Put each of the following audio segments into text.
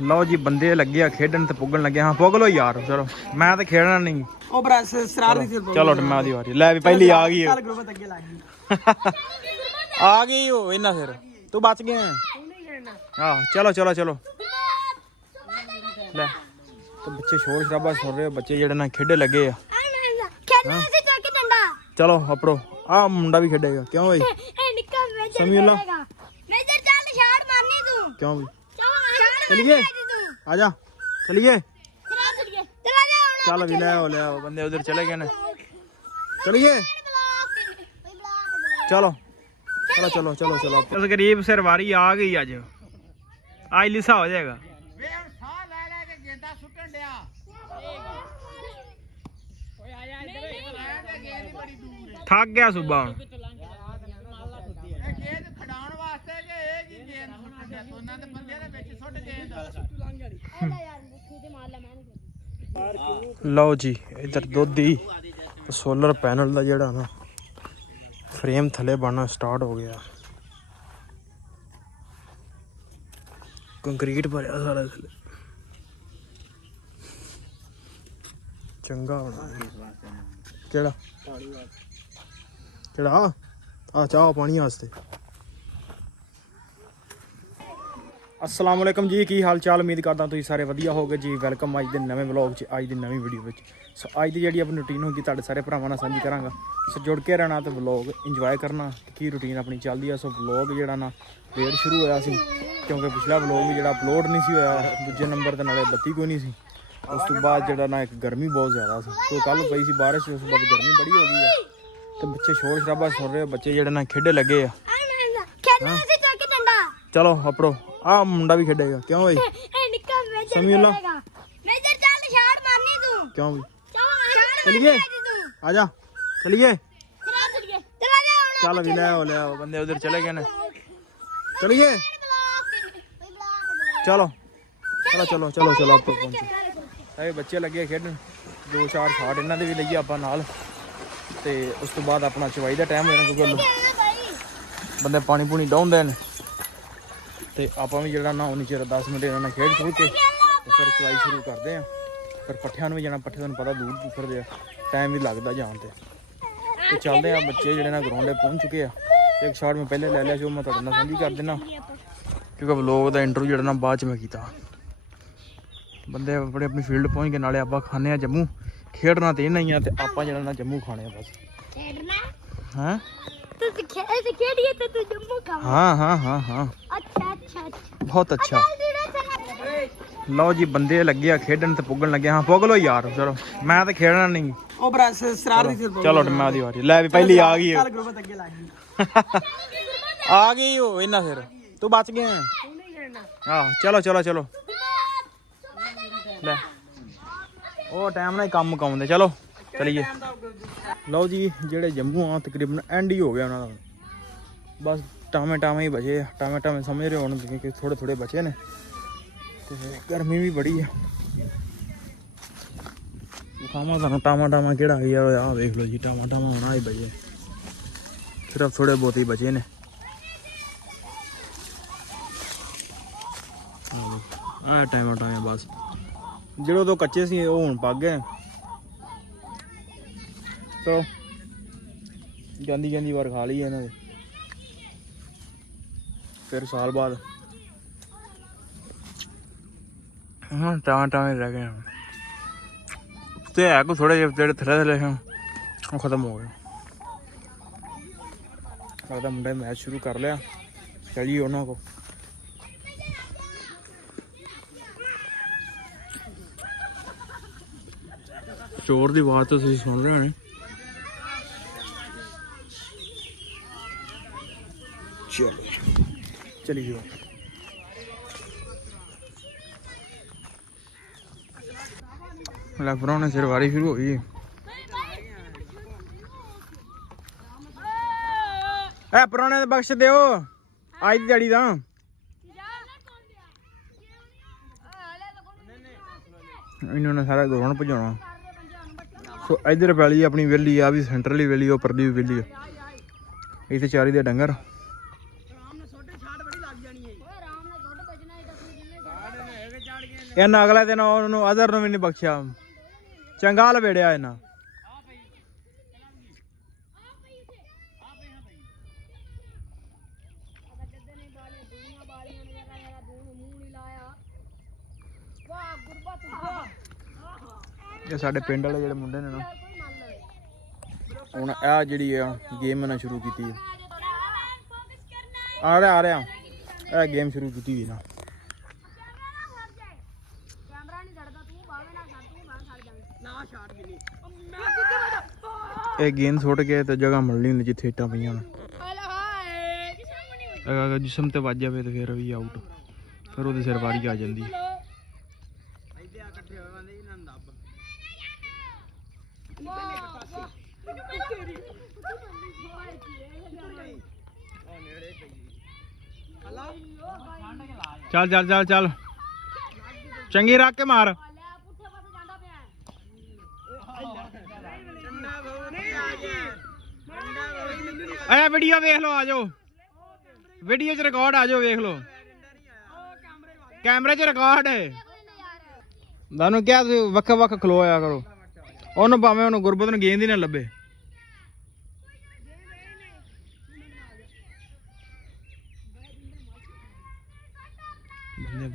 लो जी बंदे लगे आ खेडन ते पुगन लगे। हाँ पुग लो यार चलो मैं तो खेडना नहीं। ओ ब्रस सरार दी चलो मैं दी वारी ले भी पहली आ गई चल ग्रुप तक लग आ गई हो इना फिर तू बच गया हां चलो चलो चलो ले तो बच्चे शोर शराबा सुन रहे हो बच्चे जेड़े ना खेडे लगे आ खेलना से चक डंडा चलो अपड़ो आ मुंडा भी खेडेगा क्यों भाई ए निक्का मेजर समीउल्ला मेजर चल शॉट मारनी तू क्यों भाई चलिए आजा चलिए चला जा चल अभी ले आओ बंदे उधर चले गए ना चलिए चलो चलो चलो चलो चलो बस गरीब सिर वारी आ गई आज लिसा हो जाएगा थक गया सुबह हूं लो जी इधर दोधी सोलर पैनल का जड़ा ना फ्रेम थले बनना स्टार्ट हो गया कंक्रीट भरया सारा थले चंगा होना केड़ा केड़ा आ चाह पानी वास्ते अस्सलाम वालेकुम जी की हाल चाल उम्मीद करदा तुसीं सारे वधिया होगे जी वेलकम अज के नवे व्लॉग च अज दी नवी वीडियो विच सो अज दी जिहड़ी अपनी रूटीन होगी तुहाडे सारे भरावां नाल सांझी करांगा सो जुड़ के रहना तो व्लॉग इंजॉय करना की रूटीन अपनी चलदी है सो व्लॉग जिहड़ा ना लेट शुरू होया सी क्योंकि पिछला व्लॉग भी जिहड़ा अपलोड नहीं सी होया दूजे नंबर ते नाले बत्ती कोई नहीं सी उस तो बाद जिहड़ा ना एक गर्मी बहुत ज़्यादा सी तो कल पई सी बारिश उस बाद गर्मी बड़ी हो गई है तो बच्चे शोर शराबा सुन रहे हो बच्चे जिहड़े ना खेडे लगे आ खेलना से चक डंडा चलो अपड़ो आ मुंडा भी खेडेगा क्यों भाई ए निक्का मेजर समीउल्ला मेजर चल शॉट मारनी तू क्यों भाई चलिए आजा चलिए चला जा चल अभी ले आओ बंदे उधर चले गए ना चलिए चलो चलो चलो चलो चलो आप पहुंचे बच्चे लगे खेडन 2-4 शॉट इन्हों भी लईए आप नाल ते उस तो बाद अपना चवाई का टाइम हो जाना क्योंकि बंदे पानी पूनी डाउंदे ने ते आपां भी जेड़ा ना उन्नी चिर 10 मिनट इन्होंने खेड छूड़ के फिर चवाई शुरू करते हैं फिर पट्ठियां भी जाना पट्ठे तुहानूं पता दूर उतरदे आ टाइम भी लगता जान ते चलते हैं बच्चे जेड़े ना ग्राउंड पहुंच चुके हैं एक शॉट में पहले ले लिया जो मैं तुहाडे नाल सांझी कर देना क्योंकि व्लॉग का इंटरव्यू जेड़ा ना बाद च मैं कीता बंदे अपनी अपनी फील्ड पहुंच के नाले आपां खाने जम्मू खेडना तो इन्ना ही आ ते आपां जेड़ा ना जम्मू खाने बस खेलना हैं तू खेलिए तो तू जम्मू खाओ हाँ हाँ हाँ हाँ अच्छा अच्छा अच्छा बहुत अच्छा लो जी बंदे लगे आ खेडन ते पुगन लगे। हाँ पुग लो यार चलो मैं तो खेडना नहीं। ओ ब्रस सरार दी चलो मैं दी वारी ले भी पहली आ गई चल ग्रुप तक लग आ गई हो इना फिर तू बच गया हां चलो चलो चलो ले ओ टाइम ना काम मुकाउंदे चलो चलिए लो जी जेड़े जम्मू आ तकरीबन एंड ही हो गया उन्होंने बस टामे ही बचे टामे समझ रहे हो क्योंकि थोड़े थोड़े बचे ने तो गर्मी भी बड़ी है खावा तुम टामा केड़ा यार आ देख लो जी टामा होना ही बचे सिर्फ थोड़े बहुत ही बचे ने आ टाइम बस जो तो कच्चे सी वो हुण पक गए तो जांदी बार खा ली इन्हों ने फिर साल बाद हाँ टामे रह गए तो है को थोड़े जेड़े थले वो खत्म हो गए लगता मुंडे मैच शुरू कर लिया चलिए उन्होंने को चोर की आवाज तो सुन रहे होने चलो चलिए लफरों ने सिरवारी शुरू हुई है पुराने बख्श दो आज दिहाड़ी दा इन्होंने सारा ग्राउंड भजाना सो इधर पैली अपनी वेली आ भी सेंटरली वेली परली भी वेली इतने चारी दे डंगर ਇਹਨਾਂ ਅਗਲੇ ਦਿਨ ਉਹਨੂੰ ਅਦਰ ਨੂੰ ਵੀ ਨਹੀਂ ਬਖਸ਼ਿਆ। ਚੰਗਾ ਲਵੇੜਿਆ ਇਹਨਾਂ। ਇਹ ਸਾਡੇ ਪਿੰਡ ਵਾਲੇ ਜਿਹੜੇ ਮੁੰਡੇ ਨੇ ਨਾ, ਹੁਣ ਇਹ ਜਿਹੜੀ ਆ ਗੇਮ ਇਹਨਾਂ ਸ਼ੁਰੂ ਕੀਤੀ ਹੈ। ਆ ਰਿਹਾ ਇਹ ਗੇਮ ਸ਼ੁਰੂ ਕੀਤੀ ਹੋਈ ਨਾ। ਇਹ ਗੇਂਦ ਸੁੱਟ ਕੇ ਤੇ ਜਗ੍ਹਾ ਮਿਲਣੀ ਹੁੰਦੀ ਜਿੱਥੇ ਇੱਟਾਂ ਪਈਆਂ ਨੇ। ਅਗਰ ਜਿਸਮ ਤੇ ਵੱਜ ਜਾਵੇ ਤੇ ਫਿਰ ਵੀ ਆਊਟ, ਫਿਰ ਉਹਦੇ ਸਿਰ ਵਾਰੀ ਆ ਜਾਂਦੀ। ਚੱਲ ਚੱਲ ਚੱਲ ਚੱਲ ਚੰਗੀ ਰੱਖ ਕੇ ਮਾਰ। ਆ ਵੀਡੀਓ ਵੇਖ ਲਓ, ਆ ਜਾਓ ਵੀਡੀਓ ਚ ਰਿਕਾਰਡ, ਆ ਜਾਓ ਵੇਖ ਲਓ ਕੈਮਰੇ ਚ ਰਿਕਾਰਡ ਹੈ। ਤੁਹਾਨੂੰ ਕਿਹਾ ਤੁਸੀਂ ਵੱਖ ਵੱਖ ਖਲੋਇਆ ਕਰੋ। ਉਹਨੂੰ ਭਾਵੇਂ ਉਹਨੂੰ ਗੁਰਬਤ ਨੂੰ ਗੇਂਦ ਹੀ ਨਾ ਲੱਭੇ।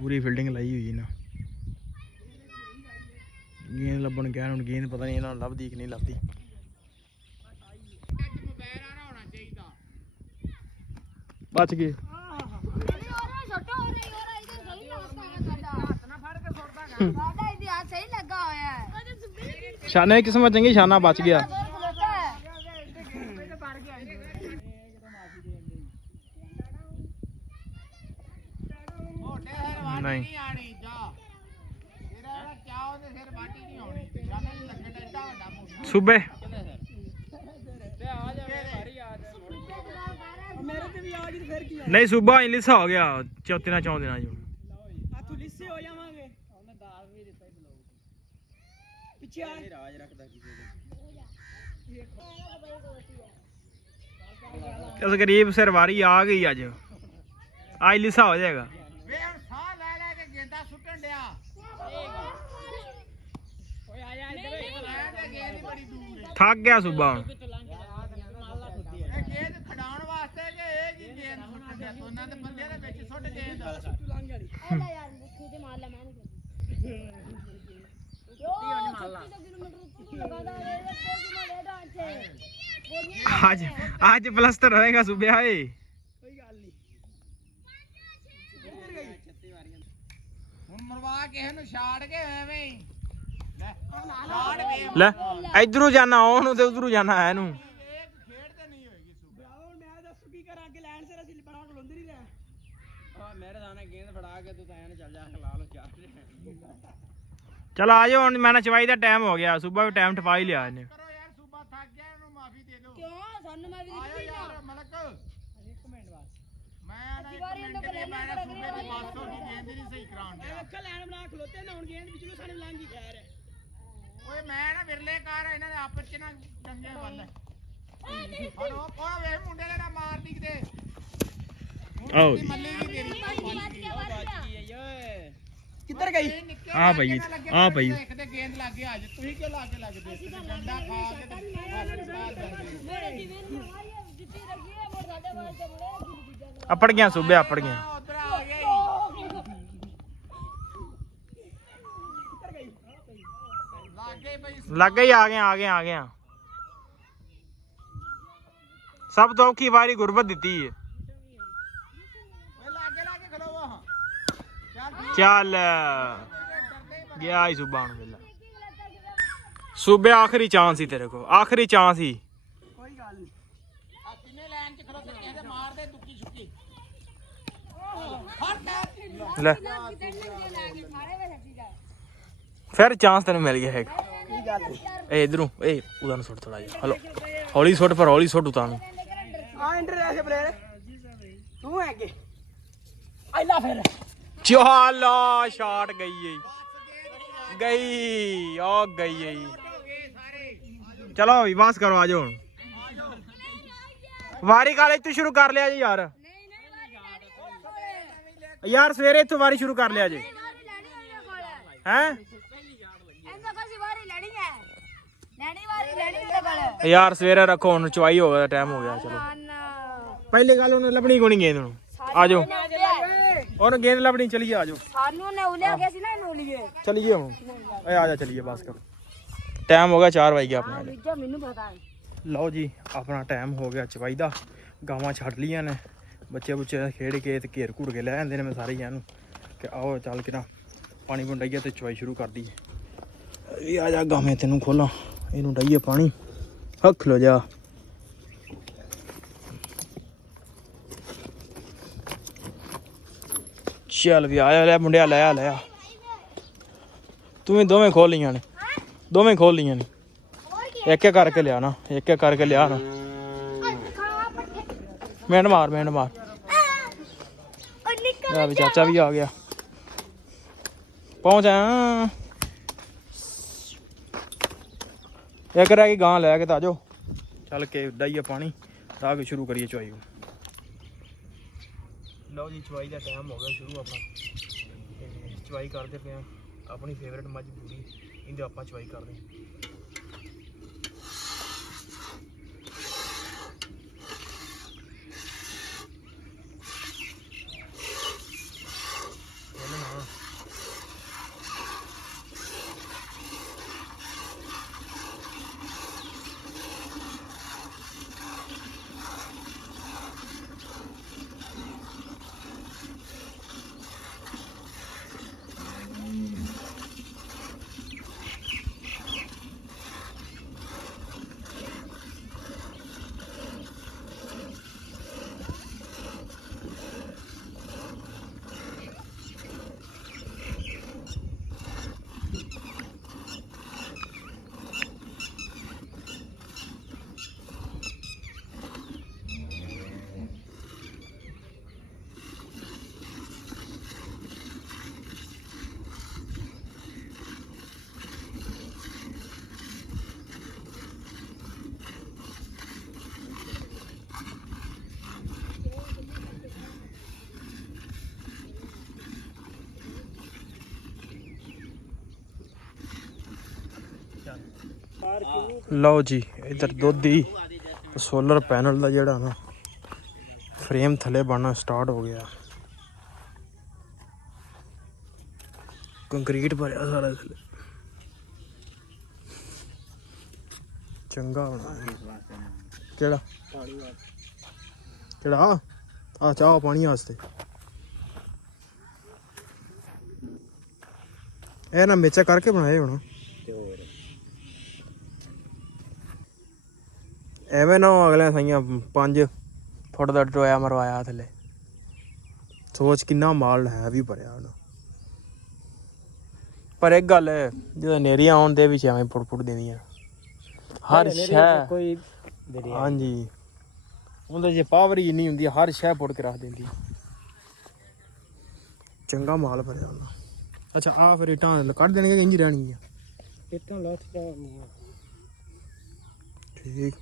ਪੂਰੀ ਫੀਲਡਿੰਗ ਲਾਈ ਹੋਈ ਨਾ, ਗੇਂਦ ਲੱਭਣ ਕਹਿਣ, ਹੁਣ ਗੇਂਦ ਪਤਾ ਨਹੀਂ ਇਹਨਾਂ ਨੂੰ ਲੱਭਦੀ ਕਿ ਨਹੀਂ ਲੱਭਦੀ। ਬਚ ਗਏ। ਸ਼ਾਨੇ ਦੀ ਕਿਸਮਤ ਚੰਗੀ, ਸ਼ਾਨਾ ਬਚ ਗਿਆ। ਨਹੀਂ ਸੂਬੇ ਨਹੀਂ ਸੂਬਾ ਲਿਸਾ ਹੋ ਗਿਆ ਚੌਥੇ ਨਾਲ ਚੌਂ ਦਿਨਾਂ ਚ। ਇਸ ਗਰੀਬ ਸਿਰ ਵਾਰੀ ਆ ਗਈ ਅੱਜ ਲਿਸਾ ਹੋ ਜਾਏਗਾ। ਥੱਕ ਗਿਆ ਸੂਬਾ ਹੁਣ। ਅੱਜ ਪਲਸਤਰ ਹੋਏਗਾ ਸੂਬਿਆ ਏ। ਲੈ ਇਧਰੋਂ ਜਾਣਾ ਉਹਨੂੰ ਤੇ ਉਧਰੋਂ ਜਾਣਾ ਇਹਨੂੰ। चल आ जाओ मैं चवाई का टाइम हो गया। सुबह भी टाइम टपा ही लिया इन्हें। किधर गई? आ भाई आ भाई गेंद लागे आज तुही क्यों लागे लगदे डंडा खा के अपड़ गया सुबह अपड़ गया लग गई आ गया सब तो औखी वारी गुरबत दी है। चल गया ही सुबह सुबह आखिरी चांस ही तेरे को आखिरी चांस ही। ले फिर चांस तेन मिल गया है। इधरों उधर सुट थोड़ा जा हेलो हौली सुट पर हौली सुट उतार चलो शॉट गई चलो अभी बस करो आ जाओ वारी काले तू शुरू कर लिया जी यार सवेरे इतों वारी शुरू कर लिया जी ਹੈ ਇਹਨਾਂ ਕੋਲ ਵਾਰੀ ਲੈਣੀ ਹੈ ਲੈਣੀ ਉਹਦੇ ਕੋਲ ਯਾਰ ਸਵੇਰੇ ਰੱਖੋ ਹੁਣ ਚਵਾਈ ਹੋ ਗਿਆ ਟਾਈਮ ਹੋ ਗਿਆ ਚਲੋ ਪਹਿਲੀ ਗੱਲ ਉਹਨੇ ਲੱਭਣੀ ਕੋਣੀ ਗੇਂਦ ਨੂੰ ਆ ਜਾਓ ਉਹਨੇ ਗੇਂਦ ਲੱਭਣੀ ਚਲੀਏ ਆ ਜਾਓ ਸਾਨੂੰ ਨੇ ਉਲਿਆ ਗਿਆ ਸੀ ਨਾ ਇਹਨੂੰ ਉਲੀਏ ਚਲੀਏ ਹੁਣ ਏ ਆ ਜਾ ਚਲੀਏ ਬਸ ਕਰੋ ਟਾਈਮ ਹੋ ਗਿਆ 4 ਵਜ ਗਿਆ ਆਪਣਾ ਦੂਜਾ ਮੈਨੂੰ ਪਤਾ ਹੈ ਲਓ ਜੀ ਆਪਣਾ ਟਾਈਮ ਹੋ ਗਿਆ ਚਵਾਈ ਦਾ ਗਾਵਾਂ ਛੱਡ ਲੀਆਂ ਨੇ ਬੱਚੇ ਬੁੱਚੇ ਖੇਡ ਕੇ ਤੇ ਘੇਰ ਘੂੜ ਕੇ ਲੈ ਜਾਂਦੇ ਨੇ ਮੈਂ ਸਾਰੇ ਜਣਾਂ ਨੂੰ ਕਿ ਆਓ ਚੱਲ ਕੇ ਨਾ ਪਾਣੀ ਪੁੰਡਾਈਏ ਤੇ ਚਵਾਈ ਸ਼ੁਰੂ ਕਰ ਦਈਏ ਵੀ ਆ ਜਾ ਗਾਵੇਂ ਤੈਨੂੰ ਖੋਲਾਂ ਇਹਨੂੰ ਡਾਈਏ ਪਾਣੀ ਹੱਖ ਲੋ ਜਾ ਚੱਲ ਵੀ ਆਇਆ ਲੈ ਮੁੰਡਿਆ ਲੈ ਆ ਤੂੰ ਵੀ ਦੋਵੇਂ ਖੋਲ ਲੀਆਂ ਨੇ ਦੋਵੇਂ ਖੋਲ ਲੀਆਂ ਨੇ ਇੱਕ ਇੱਕ ਕਰਕੇ ਲਿਆ ਨਾ ਇੱਕ ਇੱਕ ਕਰਕੇ ਲਿਆ ਨਾ ਮਿੰਟ ਮਾਰ ਆ ਵੀ ਚਾਚਾ ਵੀ ਆ ਗਿਆ ਪਹੁੰਚ ਆ ਇੱਕ ਰਹਿ ਗਈ ਗਾਂ ਲੈ ਕੇ ਤਾਂ ਆਜੋ ਚੱਲ ਕੇ ਡਾਈਏ ਪਾਣੀ ਤਾਂ ਕੇ ਸ਼ੁਰੂ ਕਰੀਏ ਚਵਾਈ ਲਓ ਜੀ ਚਵਾਈ ਦਾ ਟਾਈਮ ਹੋ ਗਿਆ ਸ਼ੁਰੂ ਆਪਣਾ ਚਵਾਈ ਕਰਦੇ ਪਏ ਆ ਆਪਣੀ ਫੇਵਰੇਟ ਮੱਝ ਪੂਰੀ ਇਹਦੇ ਆਪਾਂ ਚਵਾਈ ਕਰਦੇ ਲਓ ਜੀ ਇਧਰ ਦੋਧੀ ਸੋਲਰ ਪੈਨਲ ਦਾ ਜਿਹੜਾ ਨਾ ਫਰੇਮ ਥੱਲੇ ਬਣਨਾ ਸਟਾਰਟ ਹੋ ਗਿਆ ਕੰਕਰੀਟ ਭਰਿਆ ਸਾਰਾ ਥੱਲੇ ਚੰਗਾ ਬਣਾ ਕਿਹੜਾ ਕਿਹੜਾ ਆ ਚਾਹ ਪਾਣੀ ਵਾਸਤੇ ਇਹ ਨਾ ਮੇਚਾ ਕਰਕੇ ਬਣਾਏ ਹੁਣ ਐਵੇਂ ਨਾ ਅਗਲੇ ਸਾਈਆਂ 5 ਫੁੱਟ ਦਾ ਟੋਇਆ ਮਰਵਾਇਆ ਥੱਲੇ ਸੋਚ ਕਿੰਨਾ ਮਾਲ ਹੈ ਵੀ ਭਰਿਆ ਹੁਣ ਪਰ ਇੱਕ ਗੱਲ ਹੈ ਜਦੋਂ ਨੇਰੀਆਂ ਆਉਣ ਦੇ ਵਿੱਚ ਐਵੇਂ ਪੁੱਟ ਦੇਣੀਆਂ ਹਰ ਸ਼ੈ ਕੋਈ ਹਾਂਜੀ ਉਹਦੇ ਜੇ ਪਾਵਰ ਹੀ ਨਹੀਂ ਹੁੰਦੀ ਹਰ ਸ਼ੈ ਪੁੱਟ ਕੇ ਰੱਖ ਦਿੰਦੀ ਚੰਗਾ ਮਾਲ ਭਰਿਆ ਉਹਨਾਂ ਅੱਛਾ ਆ ਫਿਰ ਇਟਾਂ ਕੱਢ ਦੇਣਗੇ ਕਿ ਇੰਜ ਰਹਿਣੀ ਆ ਇਟਾਂ ਲੱਥ ਜਾਣੀਆਂ ਠੀਕ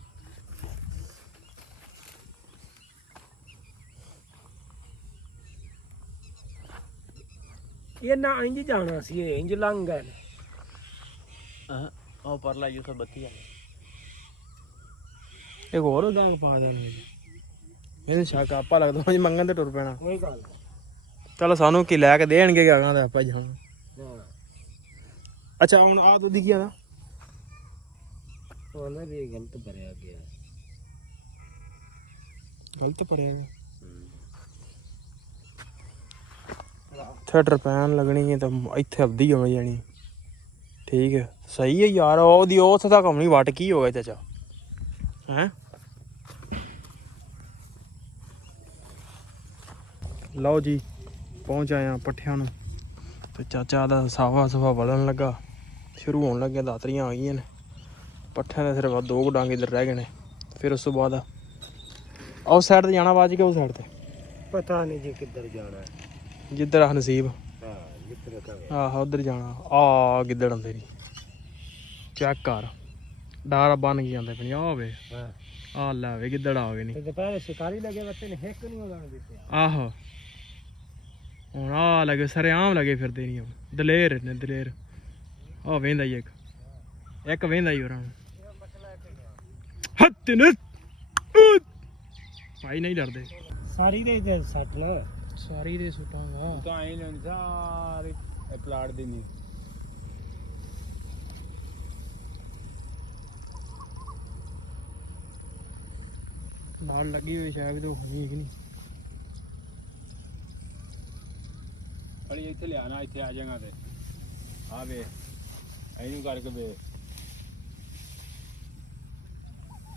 ਇਹ ਨਾ ਇੰਜ ਜਾਣਾ ਸੀ ਇਹ ਇੰਜ ਲੰਘ ਗਏ ਉਹ ਪਰ ਲਾਈਓ ਸਭ ਬੱਤੀ ਆ ਇੱਕ ਹੋਰ ਦਾਗ ਪਾ ਦੇਣੀ ਇਹਨੂੰ ਸ਼ੱਕ ਆਪਾਂ ਲੱਗਦਾ ਜੀ ਮੰਗਣ ਤੇ ਟੁਰ ਪੈਣਾ ਕੋਈ ਗੱਲ ਚਲੋ ਸਾਨੂੰ ਕੀ ਲੈ ਕੇ ਦੇਣਗੇ ਗਾਂ ਦਾ ਆਪਾਂ ਜਾਣਾ ਅੱਛਾ ਹੁਣ ਆ ਦੁੱਧ ਕੀ ਆਦਾ ਉਹਨਾਂ ਵੀ ਗਲਤ ਭਰਿਆ ਗਿਆ ਗਲਤ ਭਰਿਆ ਥੀਏਟਰ ਪੈਣ ਲੱਗਣੀ ਹੈ ਤਾਂ ਇੱਥੇ ਅਬਦੀ ਹੋ ਜਾਣੀ ਠੀਕ ਹੈ ਸਹੀ ਹੈ ਯਾਰ ਉਹਦੀ ਉਸ ਦਾ ਕੰਮ ਨਹੀਂ ਵੱਟ ਕੀ ਹੋ ਗਿਆ ਚਾਚਾ ਹੈਂ ਲਓ ਜੀ ਪਹੁੰਚ ਆਇਆ ਪੱਠਿਆਂ ਨੂੰ ਤੇ ਚਾਚਾ ਦਾ ਸਾਵਾ ਵਲਣ ਲੱਗਾ ਸ਼ੁਰੂ ਹੋਣ ਲੱਗਿਆ ਦਾਤਰੀਆਂ ਆ ਗਈਆਂ ਨੇ ਪੱਠਿਆਂ ਦੇ ਸਿਰਫ 2 ਡਾਂਗ ਇੱਧਰ ਰਹਿ ਗਏ ਨੇ ਫਿਰ ਉਸ ਤੋਂ ਬਾਅਦ ਉਸ ਸਾਈਡ ਤੇ ਜਾਣਾ ਬਾਅਦ ਕਿ ਉਸ ਸਾਈਡ ਤੇ ਪਤਾ ਨਹੀਂ ਜੀ ਕਿੱਧਰ ਜਾਣਾ ਹੈ ਜਿੱਧਰ ਆ ਨਸੀਬ ਹਾਂ ਜਿੱਧਰ ਕਹੇ ਆਹ ਉਧਰ ਜਾਣਾ ਆ ਗਿੱਦੜ ਹੁੰਦੇ ਨੀ ਚੈੱਕ ਕਰ ਡਾਰਾ ਬਣ ਗਈ ਜਾਂਦੇ ਪਣੀ ਆ ਹੋਵੇ ਹਾਂ ਆ ਲੈ ਵੇ ਗਿੱਦੜ ਆ ਗਏ ਨੀ ਤੇ ਦੁਪਹਿਰ ਸ਼ਿਕਾਰੀ ਲੱਗੇ ਬੱਤੇ ਨੇ ਹਿੱਕ ਨਹੀਂ ਉਡਾਣ ਦਿੱਤੇ ਆਹੋ ਹੁਣ ਆ ਲੱਗੇ ਸਰੇਆਮ ਲੱਗੇ ਫਿਰਦੇ ਨਹੀਂ ਦਲੇਰ ਨੇ ਦਲੇਰ। ਆ ਵੇਂਦਾ ਹੀ ਇੱਕ ਵੇਂਦਾ ਹੀ ਉਹਨਾਂ ਨੂੰ ਹੱਥ ਨੇ ਭਾਈ ਨਹੀਂ ਡਰਦੇ। ਸਾਰੀ ਦੇ ਸੱਟ ਨਾ ਸਾਰੀ ਦੇ ਸੁਟਾਂਗਾ ਤਾਂ ਆਈ ਨਹੀਂ ਸਾਰੇ ਪਲਾਟ ਦੀ ਨਹੀਂ। ਨਾਲ ਲੱਗੀ ਹੋਈ ਸ਼ਾਇਦ ਤੋਂ ਹੋਣੀ ਕਿ ਨਹੀਂ। ਫੜੀ ਇੱਥੇ ਲਿਆਣਾ ਇੱਥੇ ਆ ਜਾਏਗਾ ਤੇ ਆ ਵੇ ਇਹਨੂੰ ਕਰਕੇ ਵੇ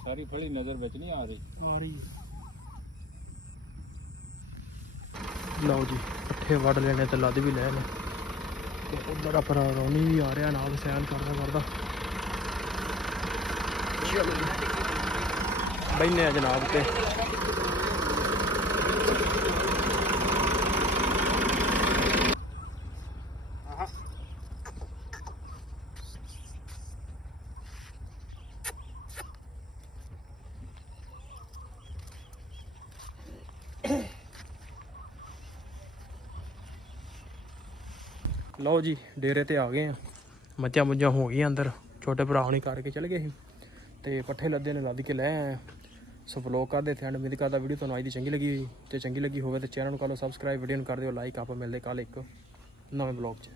ਸਾਰੀ ਫੜੀ ਨਜ਼ਰ ਵਿੱਚ ਨਹੀਂ ਆ ਰਹੀ। ਆ ਰਹੀ ਲਓ ਜੀ ਪੱਠੇ ਵੱਢ ਲੈਣੇ ਤੇ ਲੱਦ ਵੀ ਲੈਣੇ ਤੇ ਉਧਰ ਆਪਣਾ ਰੌਣੀ ਵੀ ਆ ਰਿਹਾ ਨਾਲ ਸੈਲ ਕਰਦਾ ਚਲੋ ਬੈਨੇ ਆ ਜਨਾਬ ਤੇ। ਲਓ ਜੀ ਡੇਰੇ ਤੇ ਆ ਗਏ ਆ। ਮੱਝਾਂ ਮੁੱਝਾਂ ਹੋ ਗਈਆਂ ਅੰਦਰ, ਛੋਟੇ ਭਰਾ ਹੁਣੀ ਕਰਕੇ ਚਲੇ ਗਏ ਸੀ ਤੇ ਪੱਠੇ ਲੱਦੇ ਨੇ ਲੱਦ ਕੇ ਲੈ ਆਏ। ਸੋ ਵਲੋਗ ਕਰਦੇ ਥੇ ਐਂਡ ਉਮੀਦ ਕਰਦਾ ਵੀਡੀਓ ਤੁਹਾਨੂੰ ਅੱਜ ਦੀ ਚੰਗੀ ਲੱਗੀ ਹੋਈ ਤੇ ਚੰਗੀ ਲੱਗੀ ਹੋਵੇ ਤਾਂ ਚੈਨਲ ਨੂੰ ਕਰ ਲਓ ਸਬਸਕ੍ਰਾਈਬ, ਵੀਡੀਓ ਨੂੰ ਕਰ ਦਿਓ ਲਾਈਕ। ਆਪਾਂ ਮਿਲਦੇ ਕੱਲ ਇੱਕ ਨਵੇਂ ਵਲੋਗ 'ਚ।